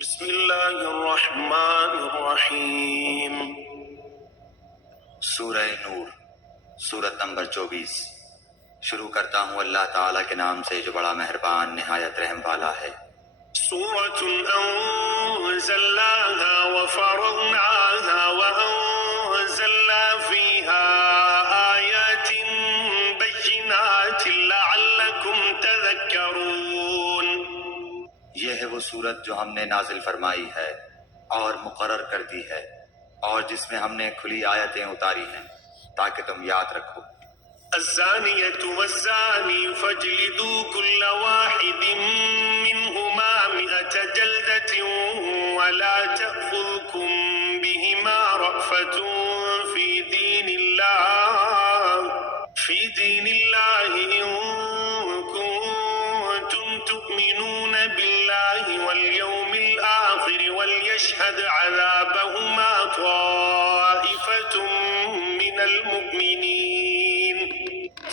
بسم اللہ الرحمن الرحیم۔ سورہ نور، سورت نمبر 24۔ شروع کرتا ہوں اللہ تعالیٰ کے نام سے جو بڑا مہربان نہایت رحم والا ہے۔ سورۃ انزلناها وفرضناها وانزلنا فيها آیات بینات لعلکم تذکرون۔ یہ ہے وہ سورت جو ہم نے نازل فرمائی ہے اور مقرر کر دی ہے، اور جس میں ہم نے کھلی آیتیں اتاری ہیں تاکہ تم یاد رکھو۔ الزانیۃ والزانی فاجلدوا كل واحد منهما 100 جلدة ولا تأخذكم بهما رأفة في دين الله إن كنتم تؤمنون بالله واليوم الآخر وليشهد عذابهما طائفة من المؤمنين۔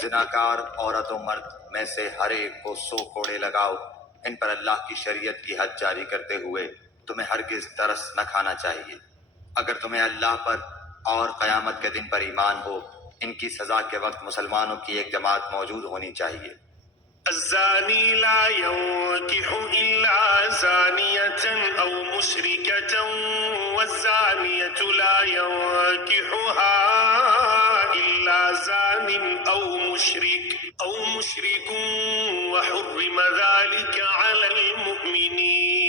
زناکار عورت و مرد میں سے ہر ایک کو 100 کوڑے لگاؤ۔ ان پر اللہ کی شریعت کی حد جاری کرتے ہوئے تمہیں ہرگز ترس نہ کھانا چاہیے۔ اگر تمہیں اللہ پر اور قیامت کے دن پر ایمان ہو، ان کی سزا کے وقت مسلمانوں کی ایک جماعت موجود ہونی چاہیے۔ الزانی لا ينكح إلا زانية أو مشركة والزانية لا ينكحها إلا زان أو مشرك وحرم ذلك على المؤمنين۔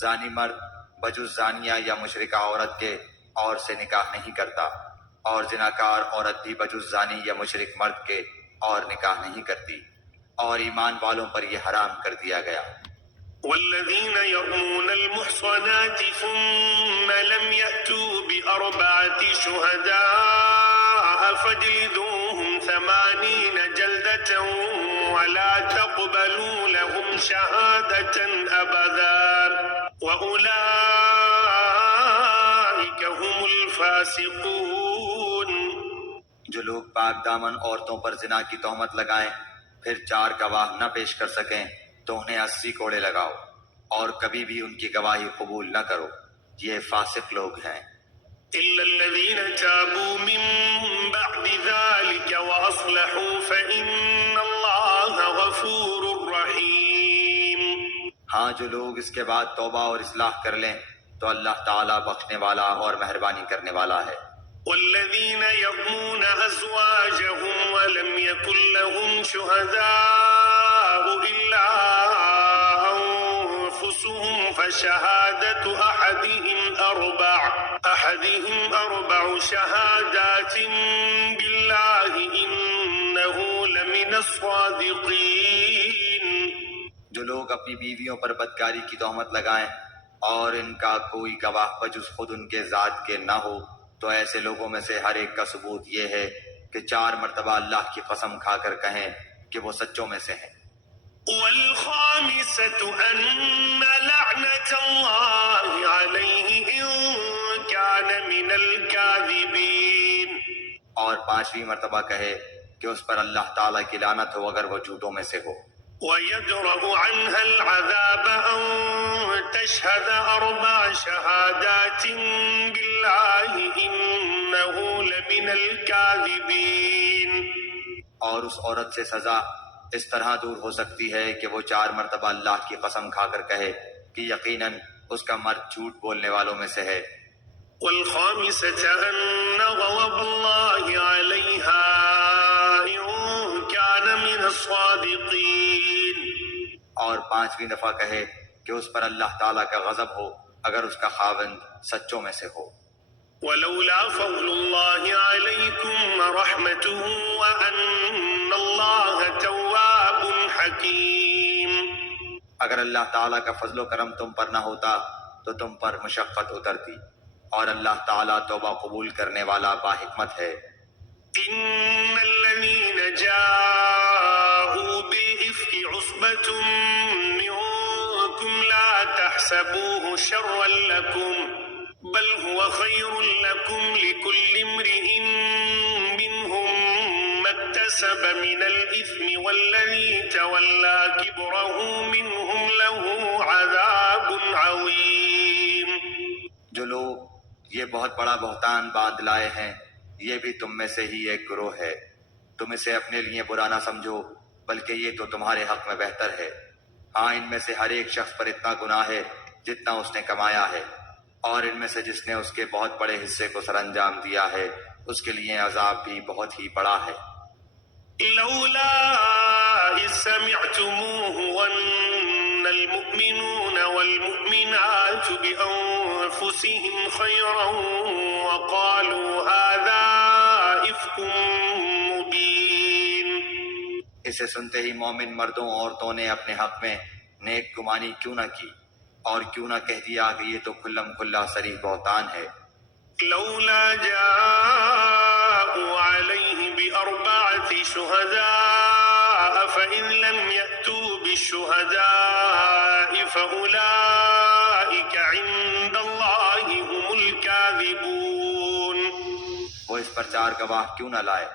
زانی مرد بجز زانیہ یا مشرکہ عورت کے اور سے نکاح نہیں کرتا، اور زناکار عورت بھی بجز زانی یا مشرک مرد کے اور نکاح نہیں کرتی، اور ایمان والوں پر یہ حرام کر دیا گیا۔ والذین یرمون المحصنات ثم لم یأتوا بأربعة شهداء فاجلدوهم 80 جلدة ولا تقبلوا لهم شهادة أبدا وأولئك هم الفاسقون۔ جو لوگ پاک دامن عورتوں پر زنا کی تہمت لگائیں پھر 4 گواہ نہ پیش کر سکیں تو انہیں 80 کوڑے لگاؤ، اور کبھی بھی ان کی گواہی قبول نہ کرو، یہ فاسق لوگ ہیں۔ إلا الذين تابوا من بعد ذلك وأصلحوا فإن الله غفور رحيم۔ ہاں، جو لوگ اس کے بعد توبہ اور اصلاح کر لیں تو اللہ تعالیٰ بخشنے والا اور مہربانی کرنے والا ہے۔ والذين يرمون أزواجهم ولم يكن لهم شهداء إلا أنفسهم فشهادة أحدهم أربع شهادات بالله إنه لمن الصادقين۔ جو لوگ اپنی بیویوں پر بدکاری کی تہمت لگائیں اور ان کا کوئی گواہ بجز خود ان کے ذات کے نہ ہو تو ایسے لوگوں میں سے ہر ایک کا ثبوت یہ ہے کہ 4 مرتبہ اللہ کی قسم کھا کر کہیں کہ وہ سچوں میں سے ہیں۔ والخامسة أن لعنة الله عليه إن كان من الكاذبين۔ اور 5ویں مرتبہ کہے کہ اس پر اللہ تعالیٰ کی لعنت ہو اگر وہ جھوٹوں میں سے ہو۔ ويدرأ عنها العذاب أن تشهد 4 شهادات بالله إنه لمن الكاذبين۔ اور اس عورت سے سزا اس طرح دور ہو سکتی ہے کہ وہ 4 مرتبہ اللہ کی قسم کھا کر کہے کہ یقیناً اس کا مرد جھوٹ بولنے والوں میں سے ہے۔ والخامسة أن غضب الله عليها إن كان من الصادقين۔ اور 5ویں دفعہ کہے کہ اس پر اللہ تعالیٰ کا غضب ہو اگر اس کا خاوند سچوں میں سے ہو۔ ولولا فضل الله عليكم ورحمته وأن الله تواب حكيم۔ اگر اللہ تعالیٰ کا فضل و کرم تم پر نہ ہوتا تو تم پر مشقت اترتی، اور اللہ تعالیٰ توبہ قبول کرنے والا باحکمت ہے۔ إن الذين جاءوا بالإفك عصبة منكم لا تحسبوه شرا لكم بل هو خير لكم لكل امرئ منهم ما اكتسب من الإثم والذي تولى كبره منهم له عذاب یہ بہت بڑا بہتان باندھ لائے ہیں، یہ بھی تم میں سے ہی ایک گروہ ہے۔ تم اسے اپنے لیے برا نہ سمجھو، بلکہ یہ تو تمہارے حق میں بہتر ہے۔ ہاں، ان میں سے ہر ایک شخص پر اتنا گناہ ہے جتنا اس نے کمایا ہے، اور ان میں سے جس نے اس کے بہت بڑے حصے کو سر انجام دیا ہے اس کے لیے عذاب بھی بہت ہی بڑا ہے۔ لولا إذ سمعتموه ظن المؤمنون والمؤمنات بأنفسهم خيرا وقالوا هذا إفك مبين۔ اسے سنتے ہی مومن مردوں عورتوں نے اپنے حق میں نیک گمانی کیوں نہ کی، اور کیوں نہ کہہ دیا کہ یہ تو کھلم کھلا صریح بہتان ہے۔ لولا جاءوا عليه بأربعة شهداء فإن لم يأتوا بالشهداء فأولئك عند الله هم الكاذبون۔ وہ اس پر 4 گواہ کیوں نہ لائے،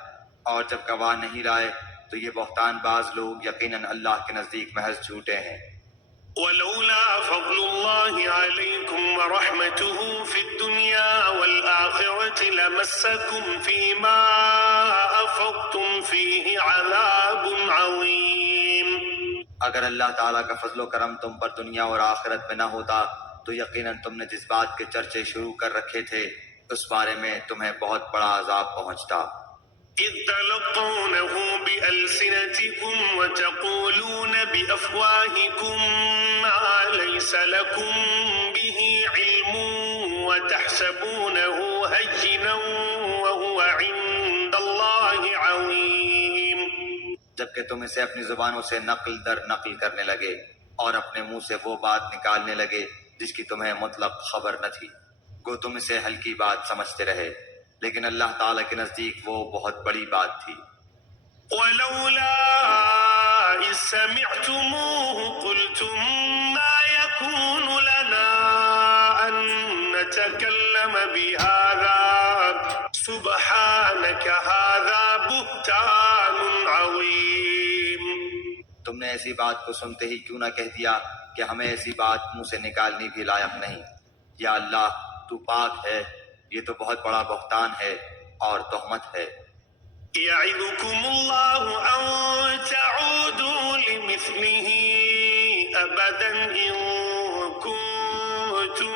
اور جب گواہ نہیں لائے تو یہ بہتان باز لوگ یقیناً اللہ کے نزدیک محض جھوٹے ہیں۔ ولولا فضل الله عليكم ورحمته في الدنيا والآخرة لمسكم فيما أفضتم فيه عذاب عظيم۔ اگر اللہ تعالیٰ کا فضل و کرم تم پر دنیا اور آخرت میں نہ ہوتا تو یقیناً تم نے جس بات کے چرچے شروع کر رکھے تھے اس بارے میں تمہیں بہت بڑا عذاب پہنچتا۔ إذ تلقونه بألسنتكم وتقولون بأفواهكم ما ليس لكم به علم وتحسبونه هينا وهو عند الله عظيم۔ جبکہ تم اسے اپنی زبانوں سے نقل در نقل کرنے لگے اور اپنے منہ سے وہ بات نکالنے لگے جس کی تمہیں مطلق خبر نہ تھی، گو تم اسے ہلکی بات سمجھتے رہے، لیکن اللہ تعالیٰ کے نزدیک وہ بہت بڑی بات تھی۔ ولولا إذ سمعتموه قلتم ما يكون لنا أن نتكلم بهذا سبحانك هذا بهتان عظيم۔ تم نے ایسی بات کو سنتے ہی کیوں نہ کہہ دیا کہ ہمیں ایسی بات منہ سے نکالنی بھی لائق نہیں، یا اللہ تو پاک ہے، یہ تو بہت بڑا بہتان ہے اور تہمت ہے۔ يعظكم الله أن تعودوا لمثله أبدا إن كنتم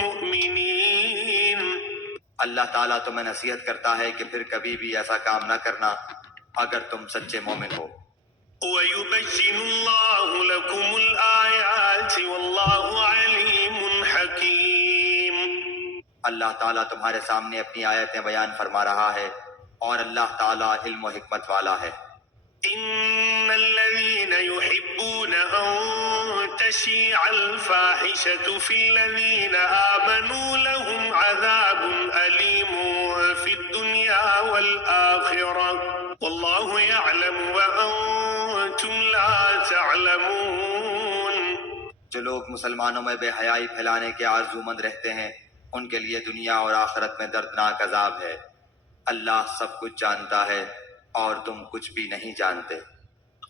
مؤمنين۔ اللہ تعالیٰ تمہیں نصیحت کرتا ہے کہ پھر کبھی بھی ایسا کام نہ کرنا اگر تم سچے مومن ہو۔ ويبين الله لكم الآيات والله عليم حكيم۔ اللہ تعالیٰ تمہارے سامنے اپنی آیتیں بیان فرما رہا ہے اور اللہ تعالیٰ علم و حکمت والا ہے۔ إن الذين يحبون أن تشيع الفاحشة في الذين آمنوا لهم عذاب أليم في الدنيا والآخرة والله يعلم وأنتم لا تعلمون۔ جو لوگ مسلمانوں میں بے حیائی پھیلانے کے آرزو مند رہتے ہیں ان کے لیے دنیا اور آخرت میں دردناک عذاب ہے۔ اللہ سب کچھ جانتا ہے اور تم کچھ بھی نہیں جانتے۔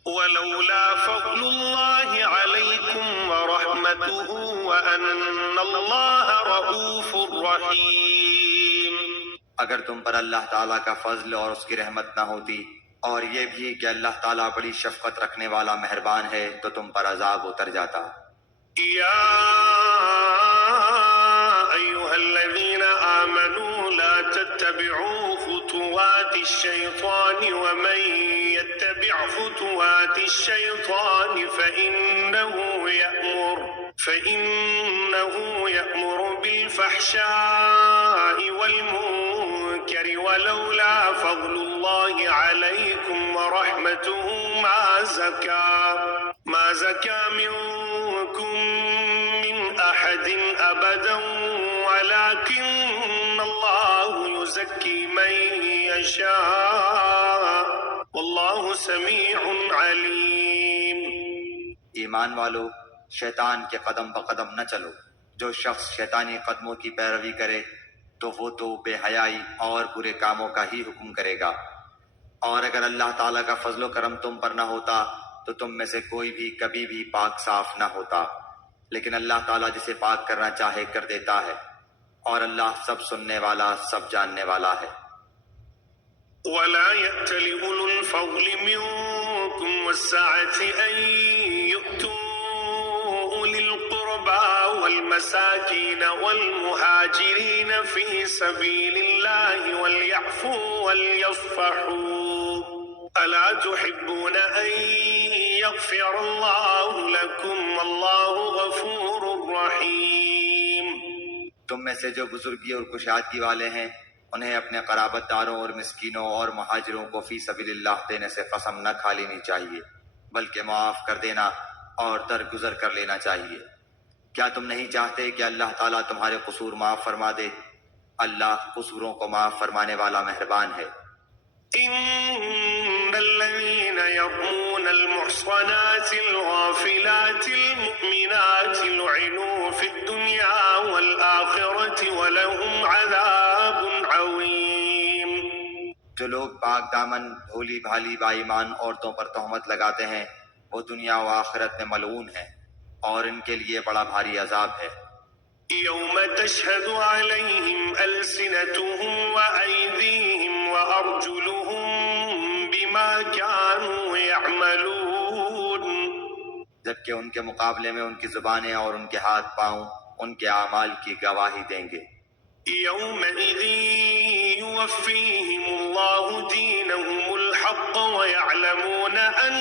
ولولا فضل الله عليكم ورحمته وأن الله رؤوف رحيم۔ اگر تم پر اللہ تعالیٰ کا فضل اور اس کی رحمت نہ ہوتی اور یہ بھی کہ اللہ تعالیٰ بڑی شفقت رکھنے والا مہربان ہے تو تم پر عذاب اتر جاتا۔ يا أيها الذين آمنوا لا تتبعوا خطوات الشيطان ومن يتبع خطوات الشيطان فإنه يأمر بالفحشاء والمنكر ولولا فضل الله عليكم ورحمته ما زكى منكم من أحد أبدا ولكن الله يزكي من يشاء والله سميع عليم۔ ایمان والو، شیطان کے قدم بقدم نہ چلو۔ جو شخص شیطانی قدموں کی پیروی کرے تو وہ تو بے حیائی اور برے کاموں کا ہی حکم کرے گا، اور اگر اللہ تعالیٰ کا فضل و کرم تم پر نہ ہوتا تو تم میں سے کوئی بھی کبھی بھی پاک صاف نہ ہوتا، لیکن اللہ تعالیٰ جسے پاک کرنا چاہے کر دیتا ہے۔ اور اللہ سب سننے والا سب جاننے والا ہے۔ ولا يأتل أولو الفضل منكم والسعة أن يؤتوا أولي القربى والمساكين والمهاجرين في سبيل الله وليعفوا وليصفحوا ألا تحبون أن يغفر الله لكم والله غفور رحيم۔ تم میں سے جو بزرگی اور کشادگی والے ہیں انہیں اپنے قرابت داروں اور مسکینوں اور مہاجروں کو فی سبیل اللہ دینے سے قسم نہ کھا لینی چاہیے، بلکہ معاف کر دینا اور درگزر کر لینا چاہیے۔ کیا تم نہیں چاہتے کہ اللہ تعالیٰ تمہارے قصور معاف فرما دے؟ اللہ قصوروں کو معاف فرمانے والا مہربان ہے۔ إن الذين يرمون المحصنات الغافلات المؤمنات لعنوا في الدنيا والآخرة ولهم عذاب عظيم۔ جو لوگ پاک دامن بھولی بھالی بائیمان عورتوں پر تہمت لگاتے ہیں وہ دنیا و آخرت میں ملعون ہیں اور ان کے لیے بڑا بھاری عذاب ہے۔ يوم تشهد عليهم ألسنتهم وأيديهم وأرجلهم بما كانوا يعملون۔ جبکہ ان کے مقابلے میں ان کی زبانیں اور ان کے ہاتھ پاؤں ان کے اعمال کی گواہی دیں گے۔ يومئذ يوفيهم الله دينهم الحق ويعلمون أن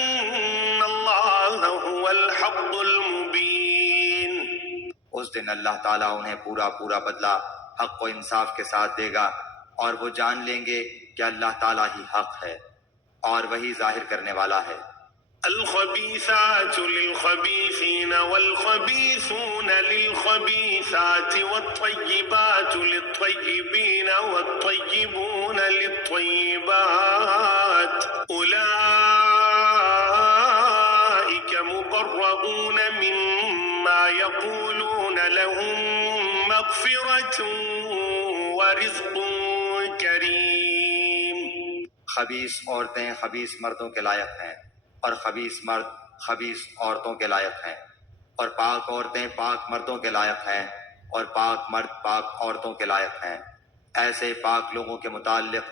الله هو الحق المبين۔ اس دن اللہ تعالیٰ انہیں پورا پورا بدلہ حق و انصاف کے ساتھ دے گا اور وہ جان لیں گے کہ اللہ تعالیٰ ہی حق ہے اور وہی ظاہر کرنے والا ہے۔ الخبيثات للخبيثين والخبيثون للخبيثات والطيبات للطيبين والطيبون للطيبات أولئك مبرؤون مما يقولون لهم مغفرة ورزق کریم۔ خبیث عورتیں خبیث مردوں کے لائق ہیں اور خبیث مرد خبیث عورتوں کے لائق ہیں، اور پاک عورتیں پاک مردوں کے لائق ہیں اور پاک مرد پاک عورتوں کے لائق ہیں۔ ایسے پاک لوگوں کے متعلق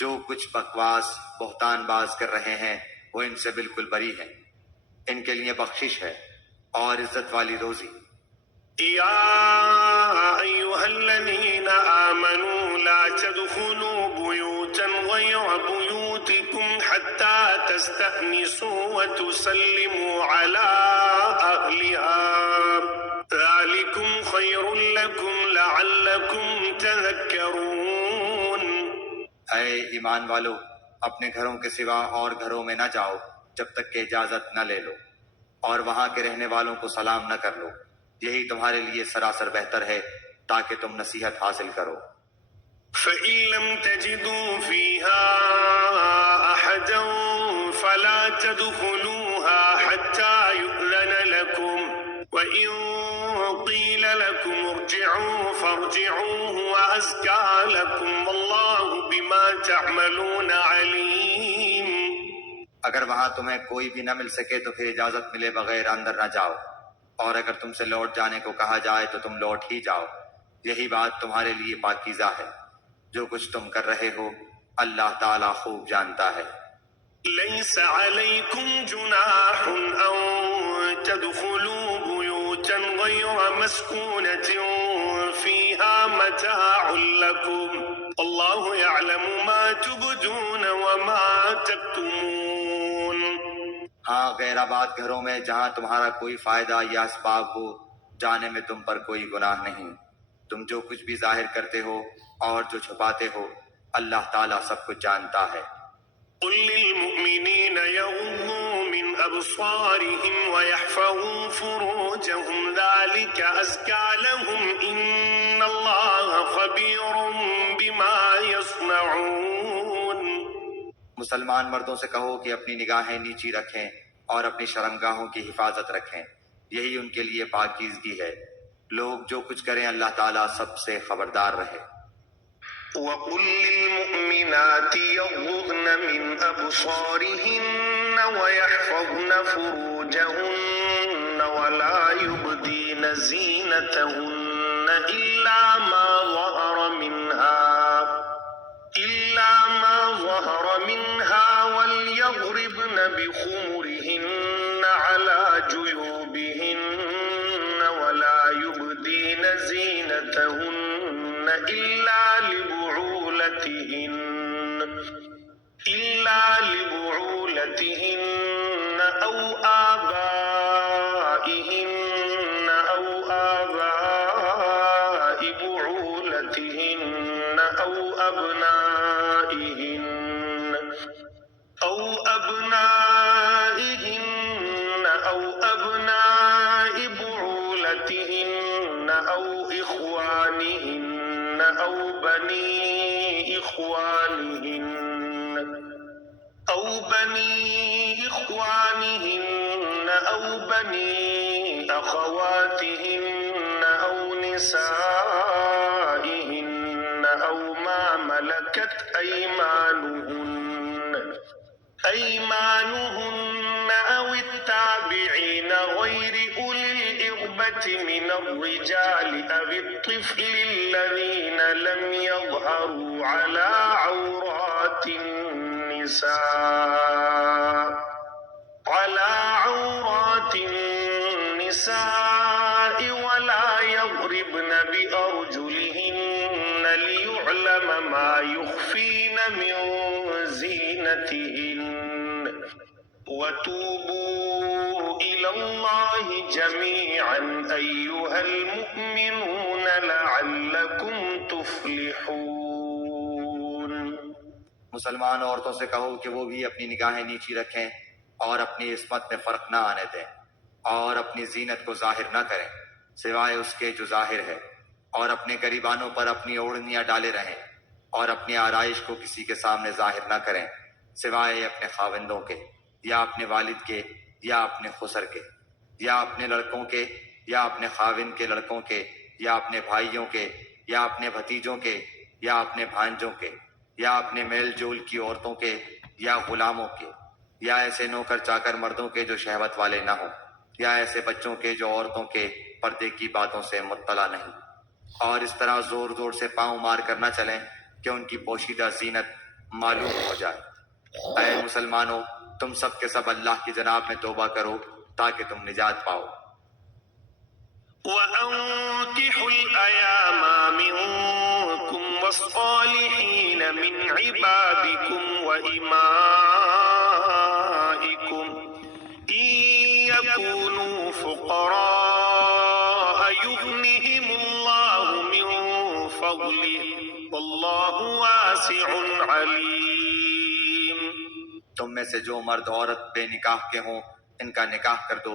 جو کچھ بکواس بہتان باز کر رہے ہیں وہ ان سے بالکل بری ہیں، ان کے لیے بخشش ہے اور عزت والی روزی۔ يا أيها الذين آمنوا لا تدخلوا بيوتا غير بيوتكم حتى تستأنسوا وتسلموا على أهلها ذلكم خير لكم لعلكم تذكرون۔ اے ایمان والو، اپنے گھروں کے سوا اور گھروں میں نہ جاؤ جب تک کہ اجازت نہ لے لو، اور وہاں کے رہنے والوں کو سلام نہ کر لو، یہی تمہارے لیے سراسر بہتر ہے تاکہ تم نصیحت حاصل کرو۔ فإن لم تجدوا فيها أحدا فلا تدخلوها حتى يؤذن لكم وإن قيل لكم ارجعوا فارجعوا هو أزكى لكم والله بما تعملون عليم۔ اگر وہاں تمہیں کوئی بھی نہ مل سکے تو پھر اجازت ملے بغیر اندر نہ جاؤ، اور اگر تم سے لوٹ جانے کو کہا جائے تو تم لوٹ ہی جاؤ، یہی بات تمہارے لیے پاکیزہ ہے۔ جو کچھ تم کر رہے ہو اللہ تعالیٰ خوب جانتا ہے۔ ليس عليكم جناح أن تدخلوا بيوتا غير مسكونة فيها متاع لكم والله يعلم ما تبدون وما تكتمون۔ ہاں، غیر آباد گھروں میں جہاں تمہارا کوئی فائدہ یا اسباب ہو جانے میں تم پر کوئی گناہ نہیں، تم جو کچھ بھی ظاہر کرتے ہو اور جو چھپاتے ہو اللہ تعالیٰ سب کچھ جانتا ہے۔ قل للمؤمنين يغضوا من أبصارهم ويحفظوا فروجهم ذلك أزكى لهم إن الله خبير بما يصنعون۔ مسلمان مردوں سے کہو کہ اپنی نگاہیں نیچی رکھیں اور اپنی شرمگاہوں کی حفاظت رکھیں، یہی ان کے لیے پاکیزگی ہے۔ لوگ جو کچھ کریں اللہ تعالیٰ سب سے خبردار رہے۔ وقل للمؤمنات يغضضن من أبصارهن ويحفظن فروجهن ولا يبدين زينتهن إلا ما زينتهن إلا لبعولتهن أو آبائهن أو آباء بعولتهن أو أبناء بعولتهن أو إخوانهن أو بني إخوانهن أو بني أخواتهن أو نسائهن أو ما ملكت أيمانهن أو التابعين غير أولي الإربة من الرجال أو الطفل الذين لم يظهروا على عورات النساء ولا يضربن بأرجلهن ليعلم ما يخفين من زينتهن وتوبوا إلى الله جميعا أيها المؤمنون لعلكم تفلحون۔ مسلمان عورتوں سے کہو کہ وہ بھی اپنی نگاہیں نیچی رکھیں اور اپنی عصمت میں فرق نہ آنے دیں اور اپنی زینت کو ظاہر نہ کریں سوائے اس کے جو ظاہر ہے، اور اپنے گریبانوں پر اپنی اوڑھنیاں ڈالے رہیں اور اپنی آرائش کو کسی کے سامنے ظاہر نہ کریں سوائے اپنے خاوندوں کے یا اپنے والد کے یا اپنے خسر کے یا اپنے لڑکوں کے یا اپنے خاوند کے لڑکوں کے یا اپنے بھائیوں کے یا اپنے بھتیجوں کے یا اپنے بھانجوں کے یا اپنے میل جول کی عورتوں کے یا غلاموں کے یا ایسے نوکر چاکر مردوں کے جو شہوت والے نہ ہوں یا ایسے بچوں کے جو عورتوں کے پردے کی باتوں سے مطلع نہیں، اور اس طرح زور زور سے پاؤں مار کر نہ چلیں کہ ان کی پوشیدہ زینت معلوم ہو جائے۔ اے مسلمانوں، تم سب کے سب اللہ کی جناب میں توبہ کرو تاکہ تم نجات پاؤ۔ وَأَنكِحُوا الْأَيَامَ مِنكُمْ وَالصَّالِحِينَ مِنْ عِبَادِكُمْ وَإِمَائِكُمْ إِنْ يَكُونُوا فُقَرَاءَ يُغْنِهِمُ اللَّهُ مِنْ فَضْلِهِ وَاللَّهُ وَاسِعٌ عَلِيمٌ۔ تم میں سے جو مرد عورت بے نکاح کے ہوں ان کا نکاح کر دو،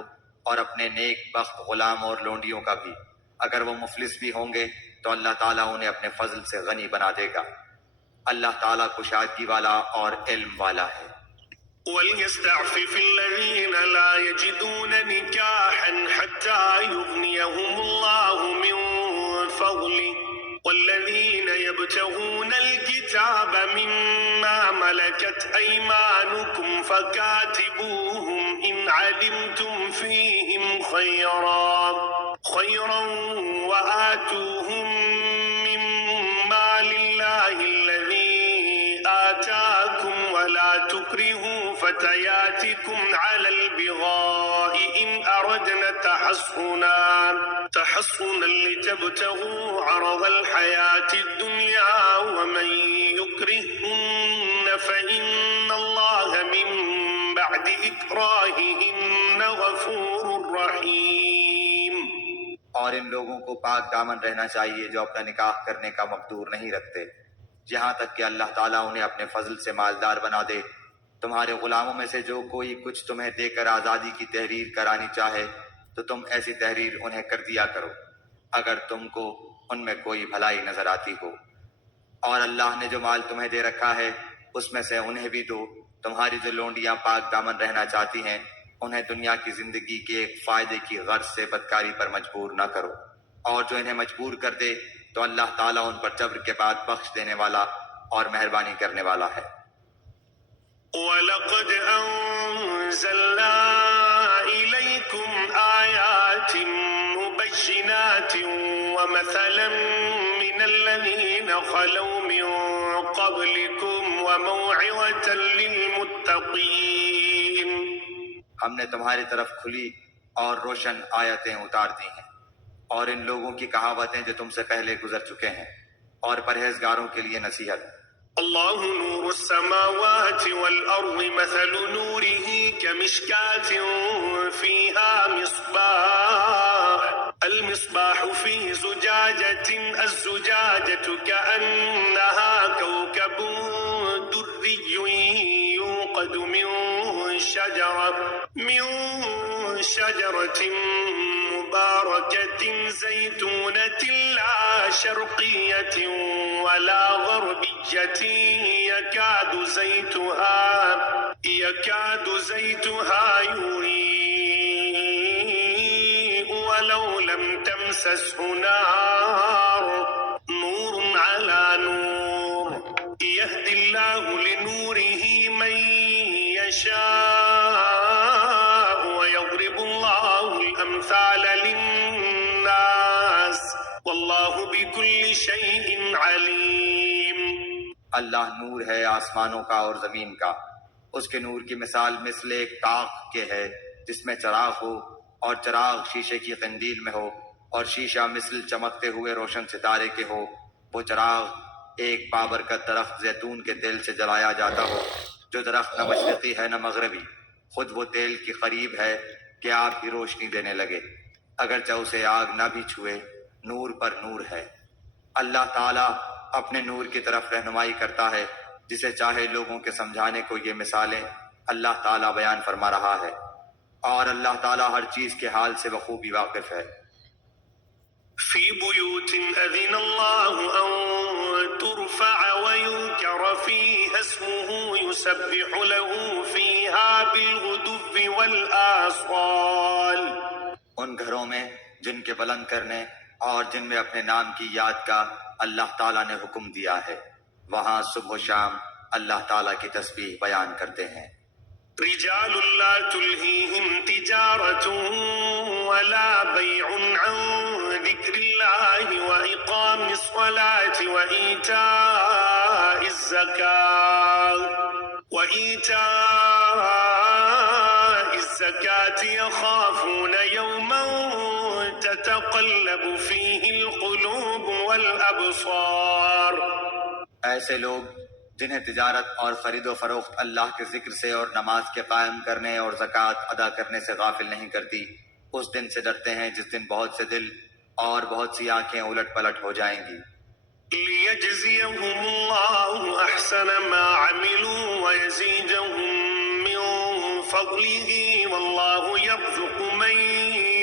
اور اپنے نیک بخت غلام اور لونڈیوں کا بھی۔ اگر وہ مفلس بھی ہوں گے تو اللہ تعالیٰ انہیں اپنے فضل سے غنی بنا دے گا۔ اللہ تعالیٰ کشادگی والا اور علم والا ہے۔ وَلْيَسْتَعْفِفِ الَّذِينَ لَا يَجِدُونَ نِكَاحًا حَتَّى يُغْنِيَهُمُ اللَّهُ مِنْ فَضْلِهِ وَالَّذِينَ يَبْتَغُونَ الْكِتَابَ مِمَّا مَلَكَتْ أَيْمَانُكُمْ فَكَاتِبُوهُمْ إِنْ عَلِمْتُمْ فِيهِمْ خَيْرًا وَآتُوهُمْ مِنْ مَالِ اللَّهِ الَّذِي آتَاكُمْ وَلَا تُكْرِهُوا فَتَيَاتِكُمْ عَلَى الْبِغَاءِ إِنْ أَرَدْنَ تَحَصُّنًا لِتَبْتَغُوا عَرَضَ الْحَيَاةِ الدُّنْيَا وَمَنْ يُكْرِههُّنَّ فَإِنَّ اللَّهَ مِنْ بَعْدِ إِكْرَاهِهِنَّ غَفُورٌ رَحِيمٌ۔ اور ان لوگوں کو پاک دامن رہنا چاہیے جو اپنا نکاح کرنے کا مقدور نہیں رکھتے، یہاں تک کہ اللہ تعالیٰ انہیں اپنے فضل سے مالدار بنا دے۔ تمہارے غلاموں میں سے جو کوئی کچھ تمہیں دے کر آزادی کی تحریر کرانی چاہے تو تم ایسی تحریر انہیں کر دیا کرو اگر تم کو ان میں کوئی بھلائی نظر آتی ہو۔ اور اللہ نے جو مال تمہیں دے رکھا ہے اس میں سے انہیں بھی دو۔ تمہاری جو لونڈیاں پاک دامن رہنا چاہتی ہیں انہیں دنیا کی زندگی کے ایک فائدے کی غرض سے بدکاری پر مجبور نہ کرو، اور جو انہیں مجبور کر دے تو اللہ تعالیٰ ان پر جبر کے بعد بخش دینے والا اور مہربانی کرنے والا ہے۔ وَلَقَدْ أَنزَلْنَا إِلَيْكُمْ آيَاتٍ مُبَيِّنَاتٍ وَمَثَلًا مِنَ الَّذِينَ خَلَوْا مِن قَبْلِكُمْ وَمَوْعِظَةً لِلْمُتَّقِينَ۔ ہم نے تمہاری طرف کھلی اور روشن آیتیں اتار دی ہیں اور ان لوگوں کی کہاوتیں جو تم سے پہلے گزر چکے ہیں، اور پرہیزگاروں کے لیے نصیحت۔ اللہ نور السماوات والأرض مثل نوره كمشكاة فيها مصباح المصباح في زجاجة الزجاجة كأنها كوكب دري يوقد من شجرة مباركة زيتونة لا شرقية ولا غربية يكاد زيتها يضيء ولو لم تمسسه نار نور على نور يهدي الله لنوره من يشاء ويضرب الله الأمثال للناس والله بكل شيء عليم۔ اللہ نور ہے آسمانوں کا اور زمین کا، اس کے نور کی مثال مثل ایک طاق کے ہے جس میں چراغ ہو، اور چراغ شیشے کی قندیل میں ہو، اور شیشہ مثل چمکتے ہوئے روشن ستارے کے ہو۔ وہ چراغ ایک بابرکت درخت زیتون کے تیل سے جلایا جاتا ہو، جو درخت نہ مشرقی ہے نہ مغربی، خود وہ تیل کے قریب ہے کہ آپ کی روشنی دینے لگے، اگرچہ اسے آگ نہ بھی چھوئے، نور پر نور ہے۔ اللہ تعالیٰ اپنے نور کی طرف رہنمائی کرتا ہے جسے چاہے۔ لوگوں کے سمجھانے کو یہ مثالیں اللہ تعالیٰ بیان فرما رہا ہے، اور اللہ تعالیٰ ہر چیز کے حال سے بخوبی واقف ہے۔ في بيوت أذن الله أن ترفع ويذكر فيها اسمه يسبح له فيها بالغدو والآصال۔ ان گھروں میں جن کے بلند کرنے اور جن میں اپنے نام کی یاد کا اللہ تعالیٰ نے حکم دیا ہے، وہاں صبح و شام اللہ تعالیٰ کی تسبیح بیان کرتے ہیں۔ رجال لا تلهيهم تجارة ولا بيع عن ذكر الله وإقام الصلاة وإيتاء الزكاة يخافون يوما تتقلب فيه القلوب والأبصار۔ ایسے لوگ جنہیں تجارت اور خرید و فروخت اللہ کے ذکر سے اور نماز کے قائم کرنے اور زکوٰۃ ادا کرنے سے غافل نہیں کرتی، اس دن سے ڈرتے ہیں جس دن بہت سے دل اور بہت سی آنکھیں الٹ پلٹ ہو جائیں گی۔ لِيَجْزِيَهُمُ اللَّهُ أَحْسَنَ مَا عَمِلُوا وَيَزِيدَهُم مِّن فَضْلِهِ وَاللَّهُ يَرْزُقُ مَن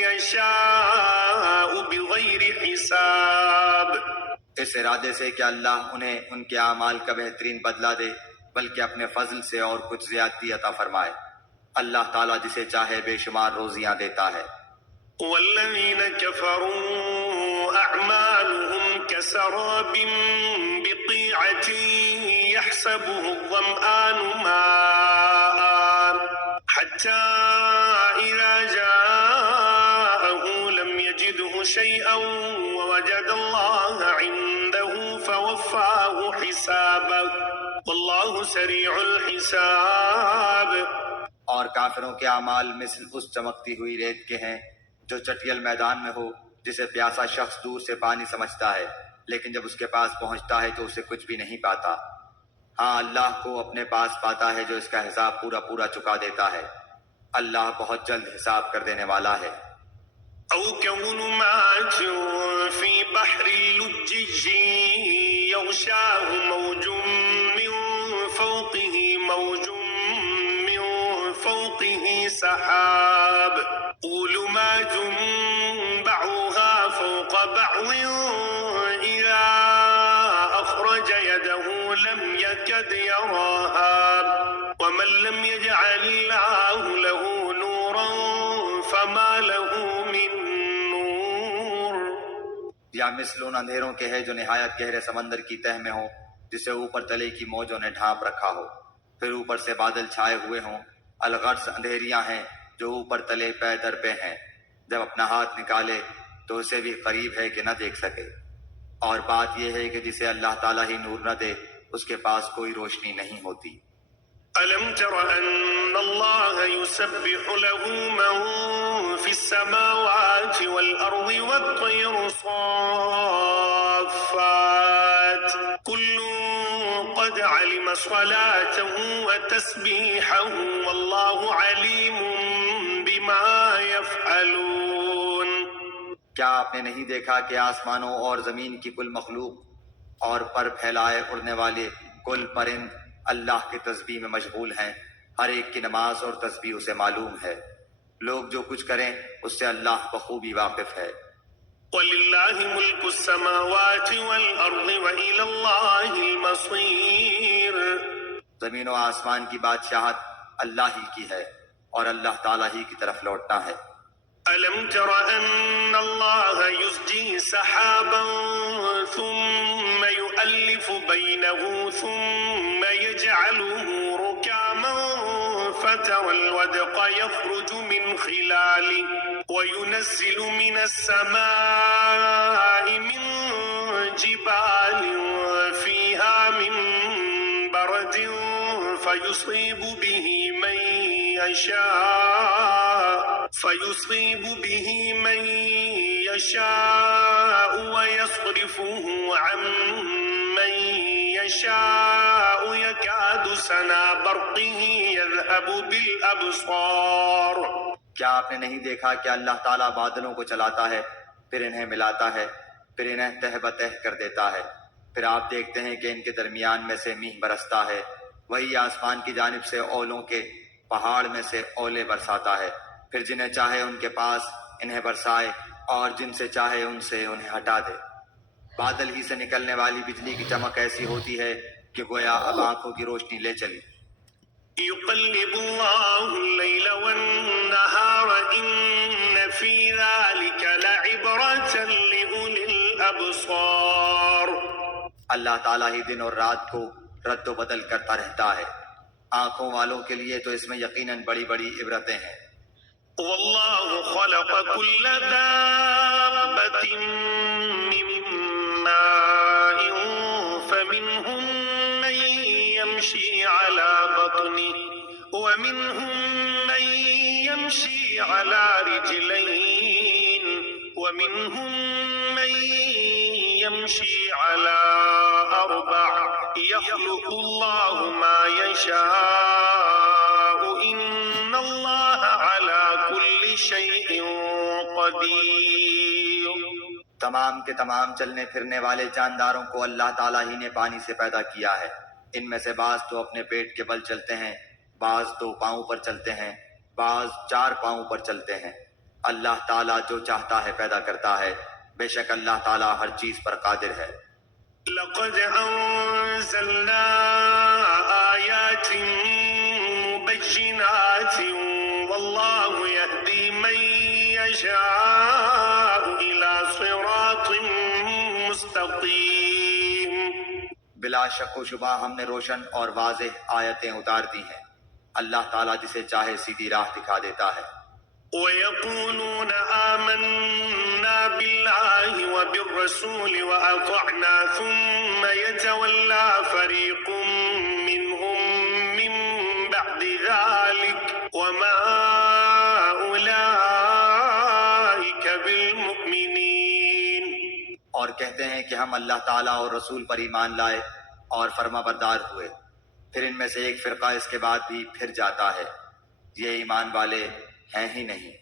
يَشَاءُ بِغَيْرِ حِسَابٍ۔ اس ارادے سے کہ اللہ انہیں ان کے اعمال کا بہترین بدلہ دے، بلکہ اپنے فضل سے اور کچھ زیادتی عطا فرمائے۔ اللہ تعالیٰ جسے چاہے بے شمار روزیاں دیتا ہے۔ والذين كفروا أعمالهم كسراب بقيعة يحسبه الظمآن ماء حتى إذا جاءه لم يجده شيئا ووجد الله عنده فوفاه حسابه والله سريع الحساب۔ اور کافروں کے اعمال مثل اس چمکتی ہوئی ریت کے ہیں جو چٹیل میدان میں ہو، جسے پیاسا شخص دور سے پانی سمجھتا ہے، لیکن جب اس کے پاس پہنچتا ہے تو اسے کچھ بھی نہیں پاتا۔ ہاں، اللہ کو اپنے پاس پاتا ہے جو اس کا حساب پورا پورا چکا دیتا ہے۔ اللہ بہت جلد حساب کر دینے والا ہے۔ أو كظلمات في بحر لجي يغشاه موج من فوقه موج من فوقه سحاب ظلمات بعضها فوق بعض إذا أخرج يده لم يكد يراها ومن لم يجعل الله له نورا فما له من نور۔ یا مثل ان اندھیروں کے ہے جو نہایت گہرے سمندر کی تہ میں ہو، جسے اوپر تلے کی موجوں نے ڈھانپ رکھا ہو، پھر اوپر سے بادل چھائے ہوئے ہوں۔ الغرض اندھیریاں ہیں جو اوپر تلے پے در پہ ہیں، جب اپنا ہاتھ نکالے تو اسے بھی قریب ہے کہ نہ دیکھ سکے۔ اور بات یہ ہے کہ جسے اللہ تعالیٰ ہی نور نہ دے اس کے پاس کوئی روشنی نہیں ہوتی۔ ألم تر أن الله يسبح له من في السماوات والأرض والطير صافات كل قد علم صلاته وتسبيحه والله عليم بما يفعلون. کیا آپ نے نہیں دیکھا کہ آسمانوں اور زمین کی کل مخلوق اور پر پھیلائے اڑنے والے کل پرند اللہ کے تسبیح میں مشغول ہیں؟ ہر ایک کی نماز اور تسبیح اسے معلوم ہے. لوگ جو کچھ کریں اس سے اللہ بخوبی واقف ہے. وَلِلَّهِ مُلْكُ السَّمَاوَاتِ وَالْأَرْضِ وَإِلَى اللَّهِ الْمَصِيرُ. زمین و آسمان کی بادشاہت اللہ ہی کی ہے اور اللہ تعالیٰ ہی کی طرف لوٹنا ہے. أَلَمْ تَرَ أَنَّ اللَّهَ يُزْجِي سَحَابًا ثُمَّ يُؤَلِّفُ بَيْنَهُ ثُمَّ يَجْعَلُهُ رُكَامًا فَتَرَى الْوَدْقَ يَخْرُجُ مِنْ خِلَالِهِ وَيُنَزِّلُ مِنَ السَّمَاءِ مِنْ جِبَالٍ فِيهَا مِنْ بَرَدٍ فَيُصِيبُ بِهِ مَن يَشَاءُ وَيَصْرِفُهُ عَن مَّن يَشَاءُ يَكَادُ سَنَا بَرْقِهِ يَذْهَبُ بِالْأَبْصَارِ. کیا آپ نے نہیں دیکھا کہ اللہ تعالیٰ بادلوں کو چلاتا ہے، پھر انہیں ملاتا ہے، پھر انہیں تہ بتہ کر دیتا ہے، پھر آپ دیکھتے ہیں کہ ان کے درمیان میں سے میںہ برستا ہے. وہی آسمان کی جانب سے اولوں کے پہاڑ میں سے اولے برساتا ہے، پھر جنہیں چاہے ان کے پاس انہیں برسائے اور جن سے چاہے ان سے انہیں ہٹا دے. بادل ہی سے نکلنے والی بجلی کی چمک ایسی ہوتی ہے کہ گویا اب آنکھوں کی روشنی لے چلی. يقلب الله الليل والنهار إن في ذلك لعبرة لأولي الأبصار. اللہ تعالیٰ ہی دن اور رات کو رد و بدل کرتا رہتا ہے، آنکھوں والوں کے لیے تو اس میں یقیناً بڑی بڑی عبرتیں ہیں. والله خلق كل دابة من ماء فمنهم من يمشي على بطنه ومنهم من يمشي على رجلين ومنهم من يمشي على أربع يخلق الله ما يشاء إن الله على كل شيء قدير. تمام کے تمام چلنے پھرنے والے جانداروں کو اللہ تعالیٰ ہی نے پانی سے پیدا کیا ہے. ان میں سے بعض تو اپنے پیٹ کے بل چلتے ہیں، بعض 2 پاؤں پر چلتے ہیں، بعض 4 پاؤں پر چلتے ہیں. اللہ تعالیٰ جو چاہتا ہے پیدا کرتا ہے، بے شک اللہ تعالیٰ ہر چیز پر قادر ہے. لقد أنزلنا آيات مبينات والله يهدي من يشاء إلى صراط مستقيم. بلا شک و شبہ ہم نے روشن اور واضح آیتیں اتار دی ہیں. اللہ تعالیٰ جسے چاہے سیدھی راہ دکھا دیتا ہے. ويقولون آمنا بالله وبالرسول وأطعنا ثم يتولى فريق منهم من بعد ذلك وما أولئك بالمؤمنين. اور کہتے ہیں کہ ہم اللہ تعالیٰ اور رسول پر ایمان لائے اور فرما بردار ہوئے، پھر ان میں سے ایک فرقہ اس کے بعد بھی پھر جاتا ہے، یہ ایمان والے ہیں ہی نہیں.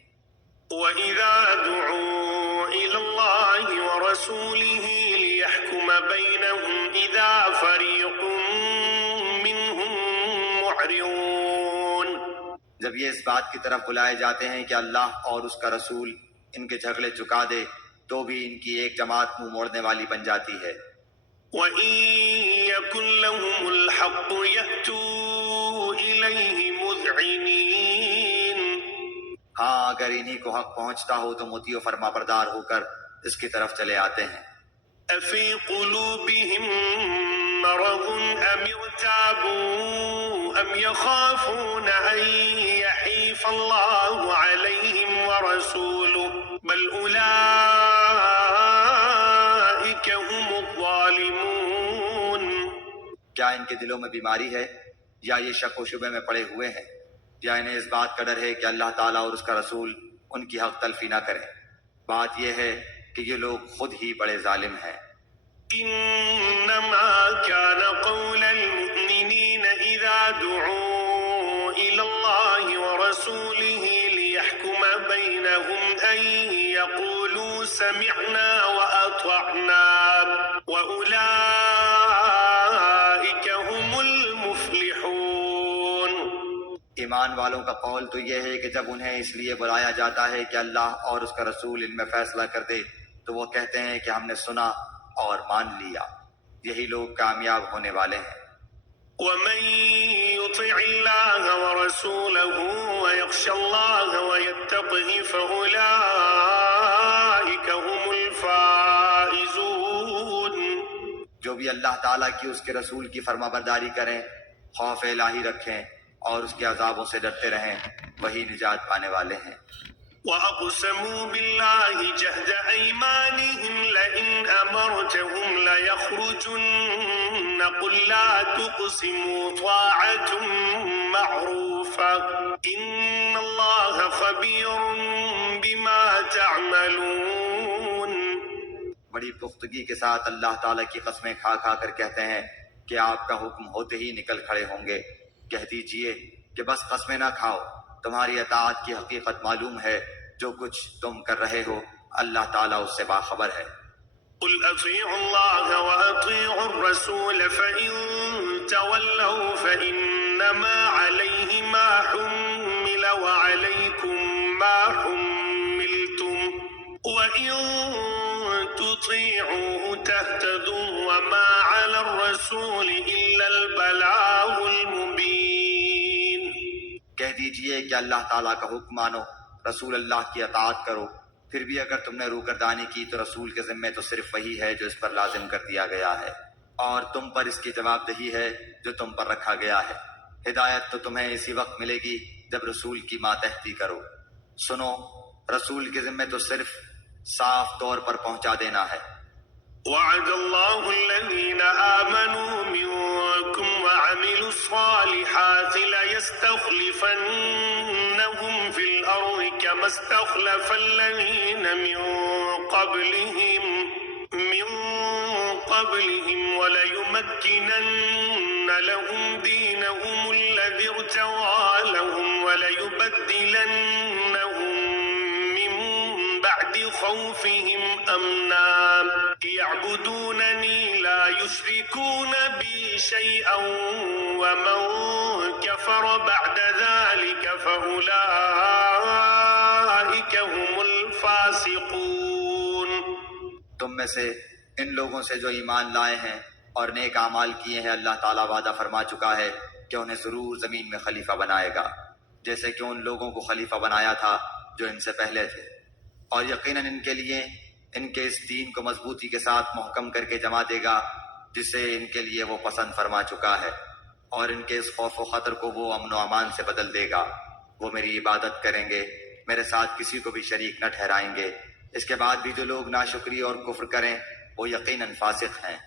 وَإِذَا دُعُوا إِلَى اللَّهِ وَرَسُولِهِ لِيَحْكُمَ بَيْنَهُمْ إِذَا فَرِيقٌ مِّنْهُمْ مُعْرِضُونَ. جب یہ اس بات کی طرف بلائے جاتے ہیں کہ اللہ اور اس کا رسول ان کے جھگڑے چکا دے، تو بھی ان کی ایک جماعت منہ موڑنے والی بن جاتی ہے. وَإِن يَكُن لَّهُمُ الْحَقُّ يَأْتُوا إِلَيْهِ مُذْعِنِينَ. ہاں اگر انہی کو حق پہنچتا ہو تو مطیع و فرما بردار ہو کر اس کی طرف چلے آتے ہیں. أَفِي قُلُوبِهِم مَّرَضٌ أَمِ ارْتَابُوا أَمْ يَخَافُونَ أَن يَحِيفَ اللَّهُ عَلَيْهِمْ وَرَسُولُهُ بَلْ أُولَٰئِكَ هُمُ الظَّالِمُونَ. کیا ان کے دلوں میں بیماری ہے یا یہ شک و شبے میں پڑے ہوئے ہیں، یا انہیں اس بات کا ڈر ہے کہ اللہ تعالیٰ اور اس کا رسول ان کی حق تلفی نہ کریں۔ بات یہ ہے کہ یہ لوگ خود ہی بڑے ظالم ہیں۔ إنما كان قول المؤمنين إذا دعوا إلى الله ورسوله ليحكم بينهم أن يقولوا سمعنا وأطعنا وأولئك هم المفلحون۔ ایمان والوں کا قول تو یہ ہے کہ جب انہیں اس لیے بلایا جاتا ہے کہ اللہ اور اس کا رسول ان میں فیصلہ کر دے تو وہ کہتے ہیں کہ ہم نے سنا اور مان لیا، یہی لوگ کامیاب ہونے والے ہیں۔ ومن يطع الله ورسوله ويخشى الله ويتقه فأولئك هم الفائزون۔ جو بھی اللہ تعالیٰ کی اس کے رسول کی فرما برداری کریں، خوف الہی رکھیں اور اس کے عذابوں سے ڈرتے رہیں، وہی نجات پانے والے ہیں۔ وأقسموا بالله جهد أيمانهم لئن أمرتهم ليخرجن قل لا تقسموا طاعة معروفة إن الله خبير بما تعملون۔ بڑی پختگی کے ساتھ اللہ تعالیٰ کی قسمیں کھا کھا کر کہتے ہیں کہ آپ کا حکم ہوتے ہی نکل کھڑے ہوں گے۔ کہہ دیجئے کہ بس قسمیں نہ کھاؤ، تمہاری اطاعت کی حقیقت معلوم ہے، جو کچھ تم کر رہے ہو اللہ تعالیٰ اس سے باخبر ہے۔ قل أطيعوا الله وأطيعوا الرسول فإن تولوا فإنما عليه ما حمل وعليكم ما حملتم وإن تطيعوه تهتدوا وما على الرسول إلا البلاغ المبين۔ کہہ دیجئے کہ اللہ تعالیٰ کا حکم مانو، رسول اللہ کی اطاعت کرو، پھر بھی اگر تم نے روگردانی کی تو رسول کے ذمے تو صرف وہی ہے جو اس پر لازم کر دیا گیا ہے، اور تم پر اس کی جواب دہی ہے جو تم پر رکھا گیا ہے۔ ہدایت تو تمہیں اسی وقت ملے گی جب رسول کی ماتحتی کرو۔ سنو، رسول کے ذمے تو صرف صاف طور پر پہنچا دینا ہے۔ وعد الله الذين آمنوا منكم وعملوا الصالحات ليستخلفنهم في الأرض كما استخلف الذين من قبلهم وليمكنن لهم دينهم الذي ارتضى لهم وليبدلنهم من بعد خوفهم أمنا يعبدونني لا يشركون بي شيئا ومن كفر بعد ذلك فأولئك هم الفاسقون۔ تم میں سے ان لوگوں سے جو ایمان لائے ہیں اور نیک اعمال کیے ہیں اللہ تعالیٰ وعدہ فرما چکا ہے کہ انہیں ضرور زمین میں خلیفہ بنائے گا، جیسے کہ ان لوگوں کو خلیفہ بنایا تھا جو ان سے پہلے تھے، اور یقیناً ان کے لیے ان کے اس دین کو مضبوطی کے ساتھ محکم کر کے جما دے گا جسے ان کے لیے وہ پسند فرما چکا ہے، اور ان کے اس خوف و خطر کو وہ امن و امان سے بدل دے گا۔ وہ میری عبادت کریں گے، میرے ساتھ کسی کو بھی شریک نہ ٹھہرائیں گے۔ اس کے بعد بھی جو لوگ ناشکری اور کفر کریں وہ یقیناً فاسق ہیں۔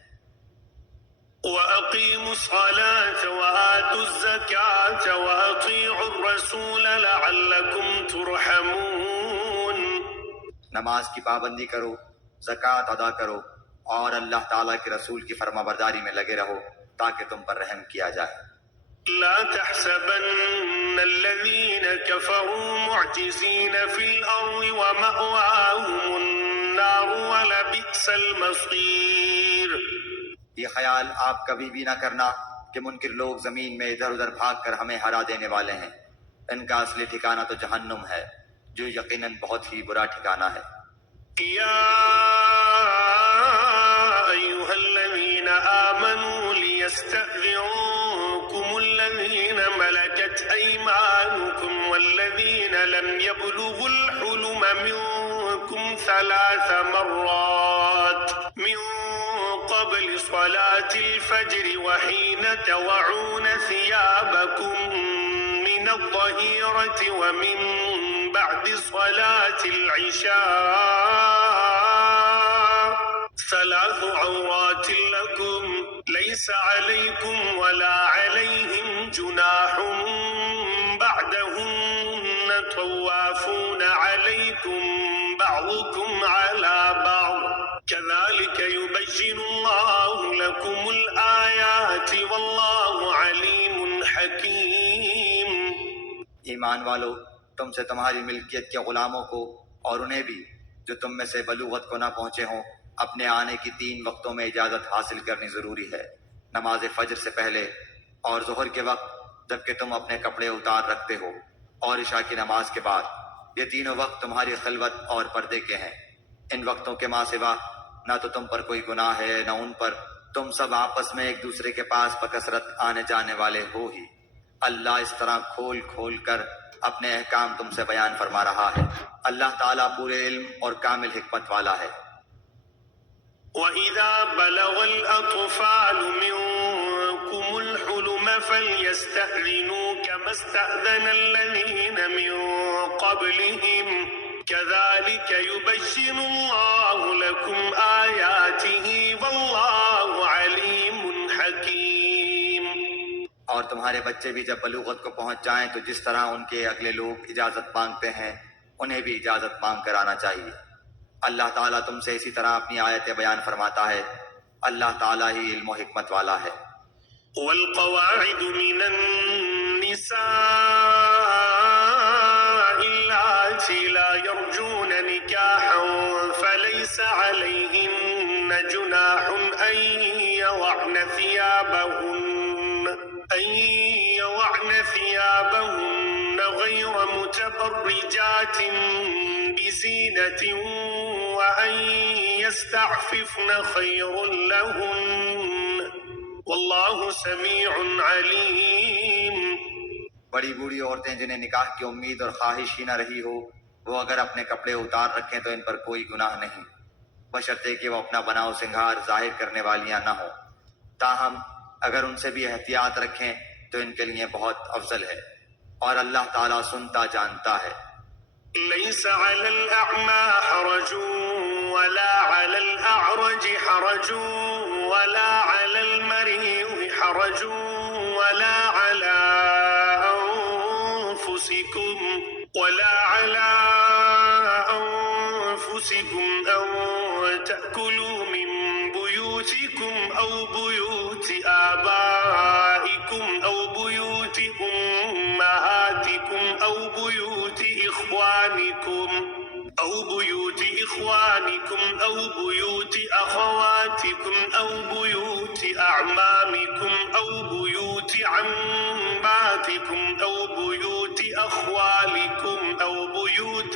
وَأَقِيمُوا الصَّلَاةَ وَآتُوا الزَّكَاةَ وَأَطِيعُوا الرَّسُولَ لَعَلَّكُمْ تُرْحَمُونَ۔ نماز کی پابندی کرو، زکوٰۃ ادا کرو، اور اللہ تعالیٰ کے رسول کی فرما برداری میں لگے رہو تاکہ تم پر رحم کیا جائے۔ لا تحسبن الذين كفروا معجزين في الأرض ومأواهم النار ولبئس المصير۔ یہ خیال آپ کبھی بھی نہ کرنا کہ منکر لوگ زمین میں ادھر ادھر بھاگ کر ہمیں ہرا دینے والے ہیں، ان کا اصلی ٹھکانہ تو جہنم ہے جو یقیناً بہت ہی برا ٹھکانہ ہے۔ يا أيها الذين آمنوا ليستأذنكم الذين ملكت أيمانكم والذين لم يبلغوا الحلم منكم 3 مرات من قبل صلاة الفجر وحين تضعون ثيابكم من الظهيرة ومن بعد صلاة العشاء 3 عورات لكم ليس عليكم ولا عليهم جناح بعدهن طوافون عليكم كذلك يبين الله لكم الآيات والله عليم حكيم. ایمان والو، تم سے تمہاری ملکیت کے غلاموں کو اور انہیں بھی جو تم میں سے بلوغت کو نہ پہنچے ہوں اپنے آنے کی 3 وقتوں میں اجازت حاصل کرنی ضروری ہے، نماز فجر سے پہلے اور ظہر کے وقت جبکہ تم اپنے کپڑے اتار رکھتے ہو، اور عشاء کی نماز کے بعد۔ یہ تینوں وقت تمہاری خلوت اور پردے کے ہیں۔ ان وقتوں کے ماں سوا نہ تو تم پر کوئی گناہ ہے نہ ان پر، تم سب آپس میں ایک دوسرے کے پاس بکثرت آنے جانے والے ہو ہی۔ اللہ اس طرح کھول کھول کر اپنے احکام تم سے بیان فرما رہا ہے۔ اللہ تعالیٰ پورے علم اور کامل حکمت والا ہے۔ وَإِذَا بَلَغَ الْأَطْفَالُ مِنكُمُ الْحُلُمَ فَلْيَسْتَأْذِنُوا كَمَا اسْتَأْذَنَ الَّذِينَ مِن قَبْلِهِمْ كَذَلِكَ يُبَيِّنُ اللَّهُ لَكُمْ آيَاتِهِ وَاللَّهُ عَلِيمٌ حَكِيمٌ۔ اور تمہارے بچے بھی جب بلوغت کو پہنچ جائیں تو جس طرح ان کے اگلے لوگ اجازت مانگتے ہیں انہیں بھی اجازت مانگ کر آنا چاہیے۔ اللہ تعالیٰ تم سے اسی طرح اپنی آیتیں بیان فرماتا ہے۔ اللہ تعالیٰ ہی علم و حکمت والا ہے۔ والقواعد من النساء اللاتي لا يرجون نكاحا فليس عليهن جناح أن يضعن ثيابهن غير متبرجات بزينة وأن يستعففن خير لهن واللہ سمیع علیم۔ بڑی بوڑھی عورتیں جنہیں نکاح کی امید اور خواہش ہی نہ رہی ہو، وہ اگر اپنے کپڑے اتار رکھیں تو ان پر کوئی گناہ نہیں، بشرطے کہ وہ اپنا بناؤ سنگھار ظاہر کرنے والیاں نہ ہوں۔ تاہم اگر ان سے بھی احتیاط رکھیں تو ان کے لیے بہت افضل ہے، اور اللہ تعالیٰ سنتا جانتا ہے۔ لیس علی الاعمى حرج ولا علی الاعرج حرج ولا علی المریض حرج ولا علی انفسکم ان تأکلوا من بیوتکم او بیوت آبائکم او بیوت امہاتکم او بیوت إخوانكم أو بيوت أخواتكم أو بيوت أعمامكم أو بيوت عماتكم أو بيوت أخوالكم أو بيوت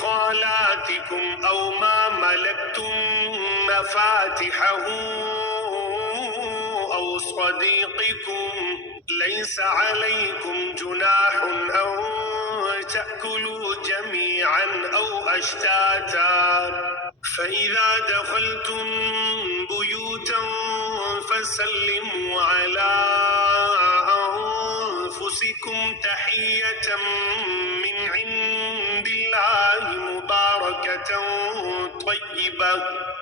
خالاتكم أو ما ملكتم مفاتحه أو صديقكم ليس عليكم جناح أن تأكلوا جميعا أو أشتاتا فإذا دخلتم بيوتا فسلموا على أنفسكم تحية من عند الله مباركة طيبة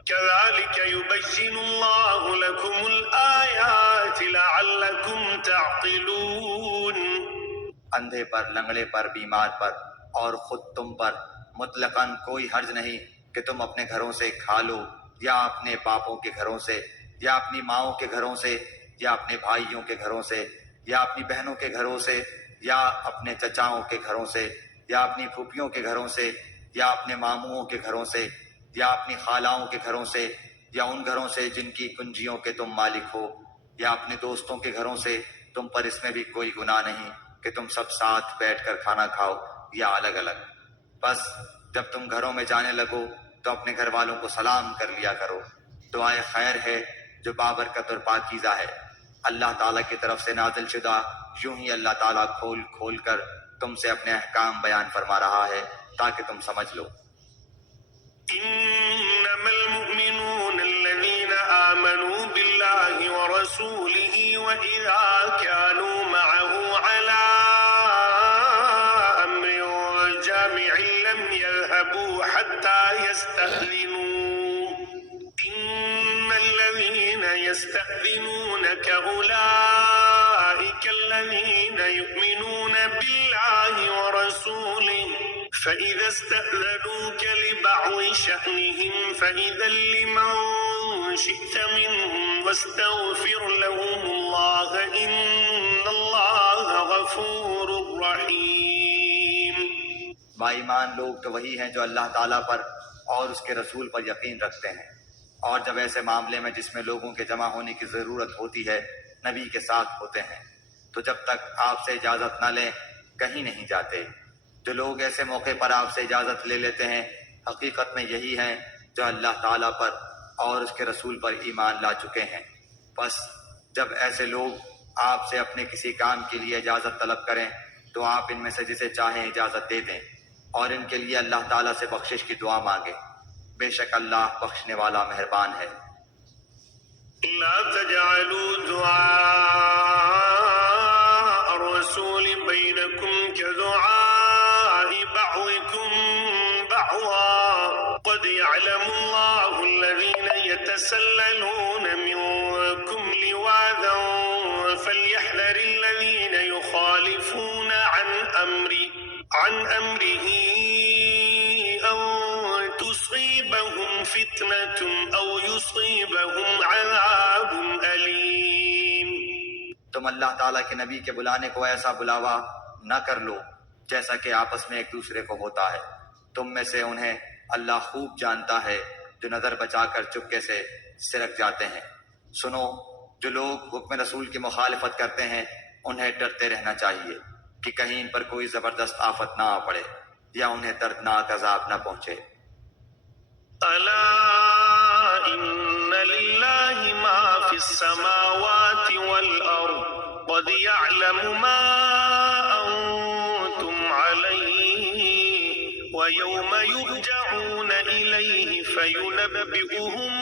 كذلك يبين الله لكم الآيات لعلكم تعقلون۔ اندھے پر، لنگڑے پر، بیمار پر اور خود تم پر مطلقاً کوئی حرج نہیں کہ تم اپنے گھروں سے کھا لو، یا اپنے باپوں کے گھروں سے، یا اپنی ماؤں کے گھروں سے، یا اپنے بھائیوں کے گھروں سے، یا اپنی بہنوں کے گھروں سے، یا اپنے چچاؤں کے گھروں سے، یا اپنی پھوپھیوں کے گھروں سے، یا اپنے ماموؤں کے گھروں سے، یا اپنی خالاؤں کے گھروں سے، یا ان گھروں سے جن کی کنجیوں کے تم مالک ہو، یا اپنے دوستوں کے گھروں سے۔ تم پر اس میں بھی کوئی گناہ نہیں کہ تم سب ساتھ بیٹھ کر کھانا کھاؤ یا الگ الگ۔ بس جب تم گھروں میں جانے لگو تو اپنے گھر والوں کو سلام کر لیا کرو۔ دعائے خیر ہے جو بابرکت اور پاکیزہ ہے، اللہ تعالیٰ کی طرف سے نازل شدہ۔ یوں ہی اللہ تعالیٰ کھول کھول کر تم سے اپنے احکام بیان فرما رہا ہے تاکہ تم سمجھ لو۔ انما المؤمنون الذين آمنوا بالله ورسوله وإذا كانوا معه على أمر جامع لم يذهبوا حتى يستأذنوه إن الذين يستأذنونك أولئك الذين يؤمنون بالله ورسوله فإذا استأذنوك لبعض شأنهم فإذا لمن شئت منهم واستغفر لهم الله إن الله غفور رحيم۔ باایمان لوگ تو وہی ہیں جو اللہ تعالیٰ پر اور اس کے رسول پر یقین رکھتے ہیں، اور جب ایسے معاملے میں جس میں لوگوں کے جمع ہونے کی ضرورت ہوتی ہے نبی کے ساتھ ہوتے ہیں، تو جب تک آپ سے اجازت نہ لیں کہیں نہیں جاتے۔ جو لوگ ایسے موقع پر آپ سے اجازت لے لیتے ہیں حقیقت میں یہی ہیں جو اللہ تعالیٰ پر اور اس کے رسول پر ایمان لا چکے ہیں۔ بس جب ایسے لوگ آپ سے اپنے کسی کام کے لیے اجازت طلب کریں تو آپ ان میں سے جسے چاہیں اجازت دے دیں، اور ان کے لیے اللہ تعالیٰ سے بخشش کی دعا مانگیں، بے شک اللہ بخشنے والا مہربان ہے۔ لا تجعلوا دعاء الرسول بينكم كدعاء بعضكم بعضا قد يعلم الله الذين يتسللون منكم لواذا فليحذر الذين يخالفون عن أمره أن تصيبهم فتنة أو يصيبهم عذاب أليم۔ تم اللہ تعالیٰ کے نبی کے بلانے کو ایسا بلاوا نہ کر لو جیسا کہ آپس میں ایک دوسرے کو ہوتا ہے۔ تم میں سے انہیں اللہ خوب جانتا ہے جو نظر بچا کر چپکے سے سرک جاتے ہیں۔ سنو، جو لوگ حکم رسول کی مخالفت کرتے ہیں انہیں ڈرتے رہنا چاہیے کہ کہیں ان پر کوئی زبردست آفت نہ آ پڑے یا انہیں دردناک عذاب نہ پہنچے۔ ألا إن لله ما في السماوات والأرض قد يعلم ما أنتم عليه ويوم يرجعون إليه فينبئهم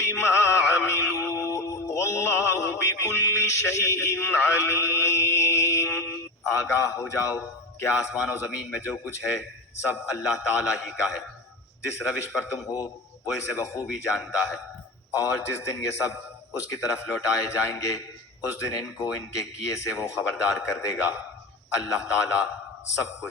بما عملوا والله بكل شيء عليم۔ آگاہ ہو جاؤ کہ آسمان و زمین میں جو کچھ ہے سب اللہ تعالیٰ ہی کا ہے۔ جس روش پر تم ہو وہ اسے بخوبی جانتا ہے، اور جس دن یہ سب اس کی طرف لوٹائے جائیں گے اس دن ان کو ان کے کیے سے وہ خبردار کر دے گا۔ اللہ تعالیٰ سب کچھ